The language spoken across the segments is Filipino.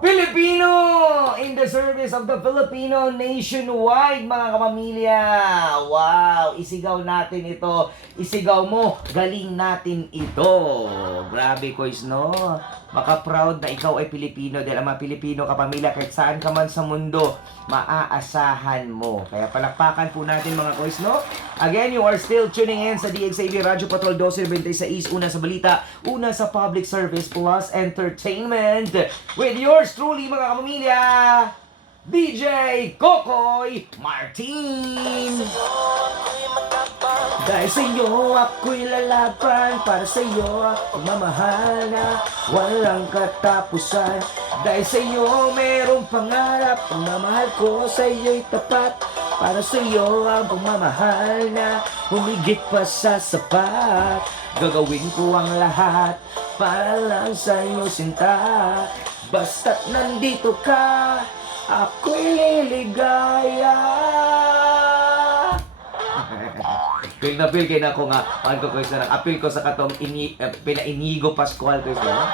Filipino in the service of the Filipino nationwide, mga kapamilya. Wow, isigaw natin ito. Isigaw mo, galing natin ito. Grabe, Kois, no? Baka proud na ikaw ay Pilipino dahil ang mga Pilipino kapamilya kahit saan ka man sa mundo, maaasahan mo. Kaya palakpakan po natin mga Kois, no? Again, you are still tuning in sa DXAB Radyo Patrol 1296, una sa balita, una sa public service plus entertainment. With yours truly mga kapamilya, DJ Kokoy Martin. Dahil sa iyo ako'y lalaban, para sa iyo pagmamahal na walang katapusan. Dahil sa iyo merong pangarap, pagmamahal ko sa iyo'y tapat. Para sa iyo ang pagmamahal na humigit pa sa sapat. Gagawin ko ang lahat para lang sa iyo sinta. Basta't nandito ka, ako'y liligaya. Feel na feel kayo na ako nga, apil ko sa katong pinainigo Pascual ko isa.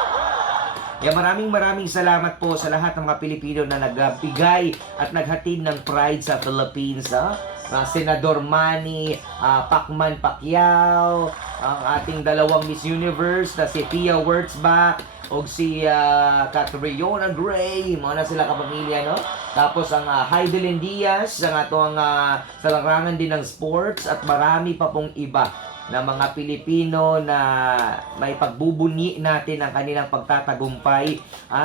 Kaya maraming salamat po sa lahat ng mga Pilipino na nagbigay at naghatid ng pride sa Philippines. Senador Manny Pacman-Pacquiao, ang ating dalawang Miss Universe na si Pia Wurtzbach o si Catriona Gray, mga na sila kapamilya, no? Tapos ang Heidelin Diaz, ang atong sa larangan din ng sports at marami pa pong iba na mga Pilipino na may pagbubunyi natin ang kanilang pagtatagumpay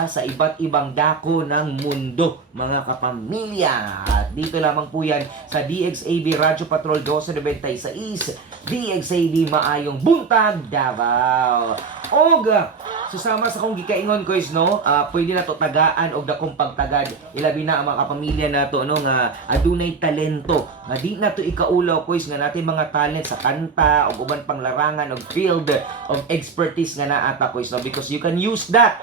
sa iba't ibang dako ng mundo, mga kapamilya. At dito lamang po yan sa DXAB Radyo Patrol 1296, DXAB Maayong Buntag, Davao. Og susama sa kong gikaingon ko is no, pwede na to tagaan og dakong pagtagad. Ilabi na ang mga kapamilya nato no nga adunay talento. Nga di na to ikaulaw ko is nga natin mga talent sa kanta og uban pang larangan og field of expertise nga naata ko is no, because you can use that.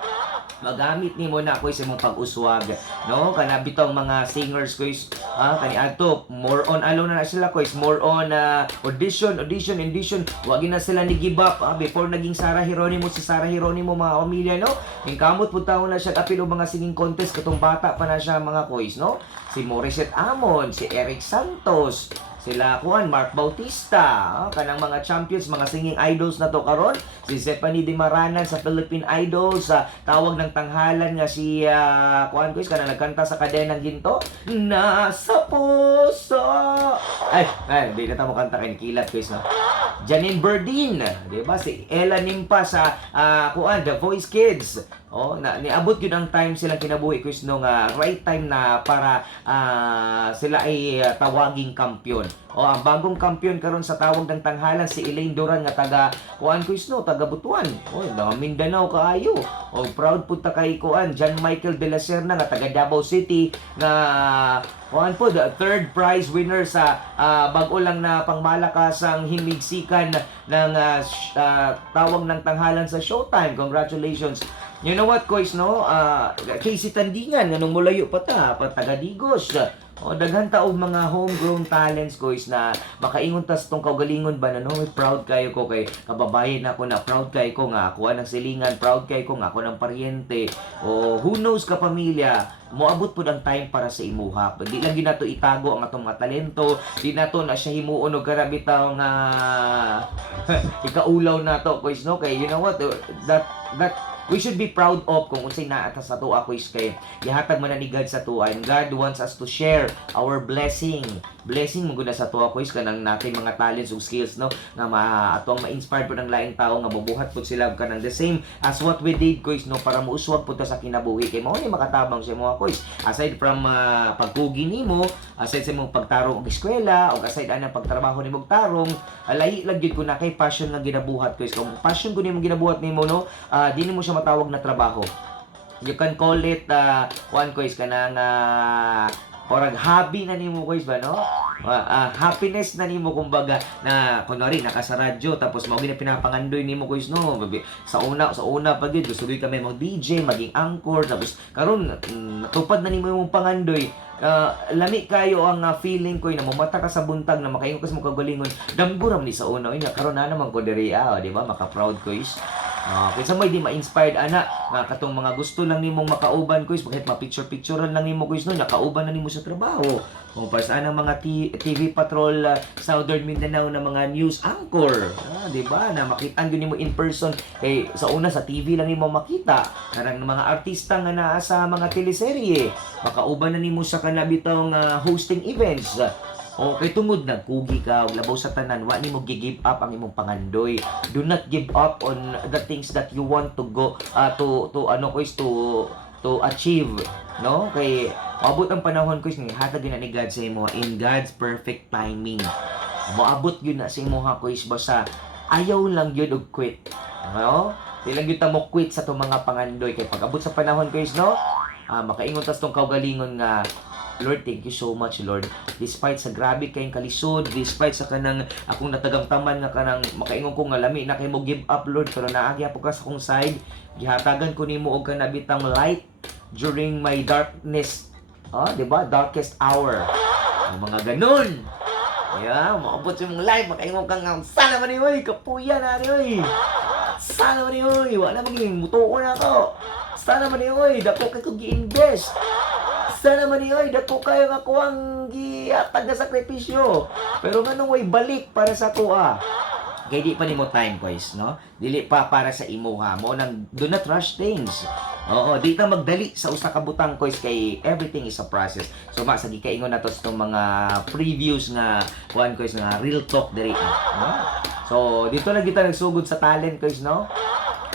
Magamit nimo na ko sa imong pag-uswag, no? Kana bitong mga singers ko is kani adto more on alone na sila ko is more on audition. Wag na sila ni give up before naging Sarah Geronimo si Sarah Geronimo, mga pamilya, no? Hingkamot pud taon na siya apil og mga singing contest katong bata pa na siya, mga kois, no? Si Morissette Amon, si Eric Santos, sila kuan Mark Bautista, kanang mga champions, mga singing idols na to karon. Si Zephanie Di Maranan sa Philippine Idols, tawag ng tanghalan nga si kuan ko is kanang nagkanta sa Kadenang Ginto, Nasa Puso. Ay, di na ta mo kanta kay Kilat ko is no. Janine Berdin, di ba? Si Ella Nimpa sa kuan The Voice Kids. Niabot yun ang time silang kinabuhi ko is no nga right time na para sila ay tawaging kampiyon. Ang bagong kampiyon karon sa tawag ng tanghalan si Elaine Duran nga taga kuan ko is no, taga Butuan. Taga Mindanao kaayo. Proud pud ta kay kuan John Michael de la Serna nga taga Davao City nga kuan po the third prize winner sa bag-o lang na pangmalakasang himigsikan ng tawag ng tanghalan sa Showtime. Congratulations. You know what, Kois, no? Casey Tandingan, anong mulayo pa taga Digos. Daghan ta og mga homegrown talents, Kois, na makaingon tas tong kaugalingon ba na no? Proud kayo ko kay kababayan ako na proud kayo ko nga ako ng silingan, proud kayo ko nga ako ng paryente. Who knows ka pamilya, moabot po ang time para sa imuha. Di lang ginato itago ang atong mga talento, di nato na siya himuon og karabitaw nga ikaulaw nato, Kois, no? Kay you know what, that we should be proud of kung unsay naata sa tuwa ko is kay gihatag man ni God sa tuwa, and God wants us to share our blessing mo guna sa tuwa ko is kanang natin mga talents ug skills, no, nga atong ma-inspire po ng laing tao nga mabuhat po sila kanang the same as what we did ko is no, para muuswag po ta sa kinabuhi kay mao ni makatabang sa mga ko is aside from pagkugi nimo, aside sa imong pagtarong og eskwela o aside anang pagtrabaho nimo og tarong, lahi lang gyud ko na kay passion nga ginabuhat ko is kung passion ko nimo ginabuhat nimo, no, di nimo siya matawag na trabaho. You can call it one ko is kanang orag hobby na nimo guys ba, no? Happiness na nimo kumbaga na kunwari naka sa radyo tapos mao gina pinapangandoy nimo guys, no? Sa una pa gid gusto gyud kami mag DJ, maging anchor, tapos karon natupad na nimo imong pangandoy. Lami kayo ang feeling ko na mamata ka sa buntag na makaingon ka sa mga kagalingon damguram ni sa una ina karon na naman ko diri di ba maka proud ko is Kinsa may di ma-inspired ana nga katong mga gusto lang nimong makauban ko is bakit ma-picture-picturean lang nimo ko is no nakauban na nimo sa trabaho. Kung para sa anang mga TV Patrol Southern Mindanao na mga news anchor, di ba? Na makita gyud nimo in person kay sa una sa TV lang nimo makita karang mga artista nga naa sa mga teleserye. Makauban na nimo sa kanabitong hosting events. O kay tungod nagkugi ka og labaw sa tanan wa nimo gi-give up ang imong pangandoy. Do not give up on the things that you want to go to ano ko is to achieve, no? Kay abot ang panahon ko is ni hatag gyud ni God sa imo in God's perfect timing. Moabot gyud na sa imo ha ko is basta ayaw lang gyud og quit. No? Di lang gyud ta mo quit sa tong mga pangandoy kay pag abot sa panahon ko is no, makaingon tas tong kaugalingon nga Lord, thank you so much, Lord. Despite sa grabe kayong kalisod, despite sa kanang akong natagamtaman nga kanang makaingon ko nga lami na kay mo give up, Lord, pero naagya po ka sa akong side, gihatagan ko nimo og kanabitang light during my darkness. Di ba? Darkest hour. Ang mga ganun. Maabot sa mong life, makaingon ka nga, sana man oy, kapuya na oy. Sana man oy, wala maging mutuo na ako. Sana man oy, dako kay ko gi-invest. Sana man oy, dako kayo nga ko ang gihatag na sakripisyo. Pero nganong way balik para sa kuha. Kaya di pa nimo time guys, no? Dili pa para sa imuha mo nang do not rush things. Oo, di ta magdali sa usa ka butang guys kay everything is a process. So sa gikaingon nato sa mga previews nga kuan guys nga real talk diri, no? So dito na kita nagsugod sa talent guys, no?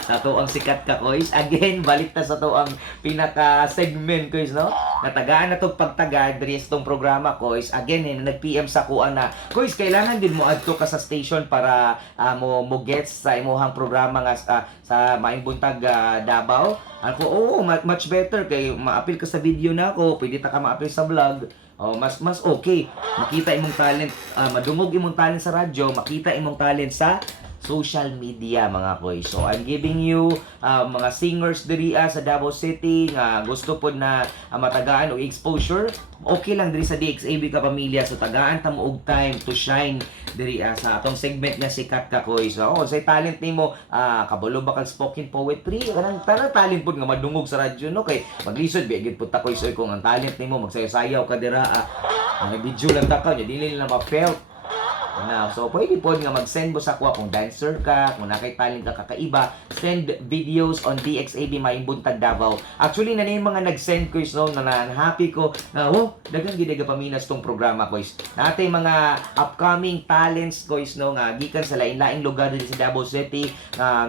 Sa to ang sikat ka kois. Again, balik ta sa to ang pinaka segment kois, no? Natagaan na to pagtaga diri sa tong programa kois. Again, nag-PM sa kuan na kois kailangan din mo adto ka sa station para mo gets sa imuhang programa nga sa Maing Buntag Davao. Ako, much better kay ma-appeal ka sa video na ako, pwede ta ka ma-appeal sa vlog. Mas okay. Makita imong talent, madungog imong talent sa radyo, makita imong talent sa social media mga koy. So I'm giving you mga singers diri sa Davao City nga gusto pod na matagaan og exposure. Okay lang diri sa DXAB ka pamilya, so tagaan ta mo og time to shine diri sa atong segment nga sikat ka koy. So say talent nimo kabalo ba kag spoken poetry kanang talent pod nga madungog sa radyo, no? Kay maglisod bigid pud ta koy so kung ang talent nimo magsayaw-sayaw ka dira ang video lang ta ka dili nila ma-felt. So, pwede po nga mag-send mo sa kuha kung dancer ka, kung nakay-talent ka kakaiba, send videos on DXAB Maing Buntag Davao. Actually, na yung mga nag-send ko is no, na happy ko na, dagang gidaga paminas tong programa ko is. Natay mga upcoming talents ko is no, nga gikan sa lain-laing lugar dito sa Davao City,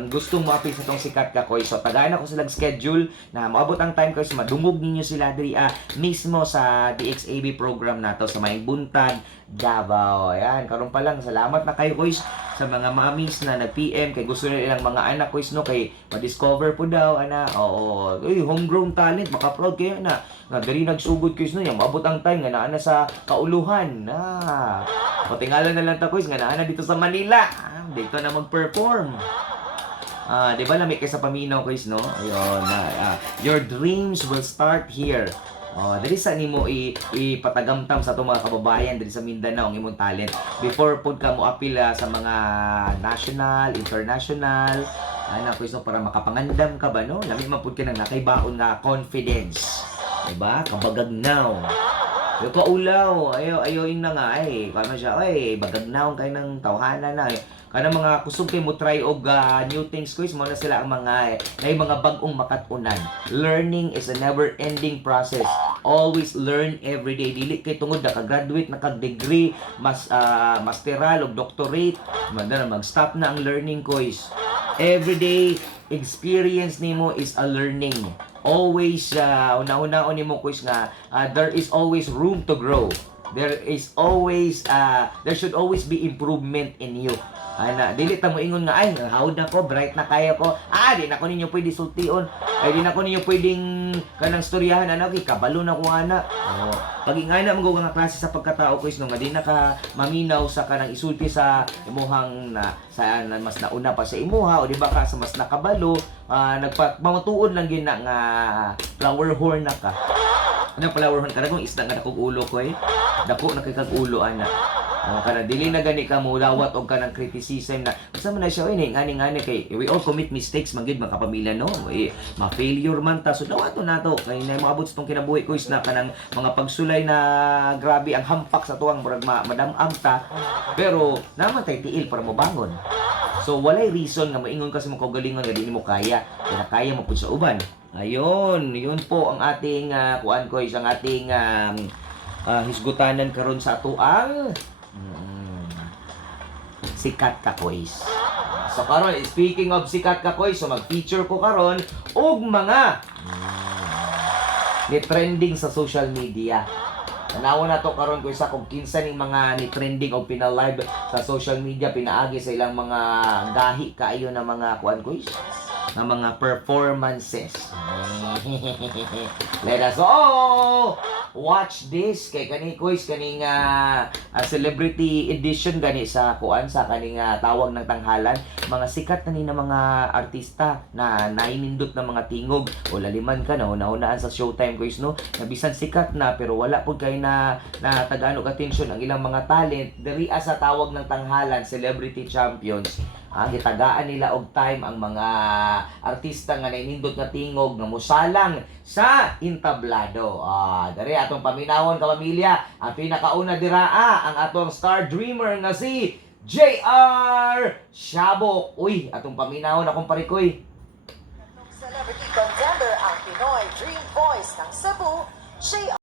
gustong mo-appeal sa tong sikat ka ko is. So, tagaan ako silang schedule na maabot ang time ko is madungog ninyo sila diri mismo sa DXAB program nato sa Maing Buntag Davao. Ayan, karon pa lang, salamat na kayo guys sa mga mamis na nag-PM kay gusto nila ilang mga anak guys no kay ma-discover po daw ana. Homegrown talent, maka-proud kayo na diri nagsugod guys no, yang maabot ang time nga naa sa kauluhan. Patingalan na lang ta guys nga naa dito sa Manila. Dito na mag-perform. Di ba lami kay sa paminaw guys no? Ayun your dreams will start here. Dali sa nimo ipatagamtam sa itong mga kababayan dali sa Mindanao ang imong talent before pud ka mo appeal sa mga national, international ko iso para makapangandam ka ba no? Lami man pud ka nang nakaibaon nga confidence. Diba? Kabagagnaw. Yung kaulaw, ayaw na nga kano siya, bagagnaw kay ng tawhana na kana mga kusog kay mo try og new things quiz mo na sila ang mga mga bag-ong makatunan. Learning is a never ending process. Always learn every day. Dili kay tungod na ka-graduate na kag-degree, masteral og doctorate, mag-stop na ang learning quiz. Every day experience nimo is a learning. Always una-unaon nimo quiz nga there is always room to grow. There should always be improvement in you. Dili ta mo ingon nga hawd na ko, bright na kaya ko. Di na ko ninyo pwede sultion. Di na ko ninyo pwedeng kanang storyahan kay kabalo na ko ana. Pag ingana mo nga klase sa pagkatao ko is nga di na ka maminaw sa kanang isulti sa imuhang mas nauna pa sa imuha o di ba ka sa mas nakabalo, nagpamatuod lang gina nga flower horn na ka. Flower horn ka na kung isda nga dakog ulo ko Dako na kay kag ulo ana. Kana dili na gani ka mo dawat og kanang criticism na basta man na siya ini ngani kay we all commit mistakes man gid mga kapamilya no. Ma-failure man ta so dawaton nato kay na moabot sa tong kinabuhi ko is na kanang mga pagsulay na grabe ang hampak sa tuwang murag madam-am ta pero naman tay tiil para mo bangon. So walay reason nga maingon kasi mo kaugalingon nga dili mo kaya kaya mo pud sa uban. Ayun, yun po ang ating kuan ko isang ating hisgutanan karon sa ato ang Sikat Ka Quiz. So karon, speaking of Sikat Ka Quiz, so mag-feature ko karon og mga ni trending sa social media. Tanawa na to karon ko isa kung kinsa ning mga ni trending o pina-live sa social media pinaagi sa ilang mga gahi kaayo na mga kuan quiz na mga performances. Let us all watch this kay kani quiz kaning celebrity edition gani sa kuan sa kaning tawag ng tanghalan mga sikat na ni na mga artista na nainindot na mga tingog o laliman ka na una-unaan sa Showtime quiz no nabisan sikat na pero wala pud kay na tagano ka attention ang ilang mga talent diri sa tawag ng tanghalan celebrity champions. Gitagaan nila og time ang mga artista nga nainindot nga tingog nga musalang sa entablado. Dari atong paminawon ka pamilya, ang pinakauna diraa ang atong star dreamer nga si JR Shabok. Uy, atong paminawon akong parikoy. Celebrity contender ang Pinoy Dream Voice ng Cebu, JR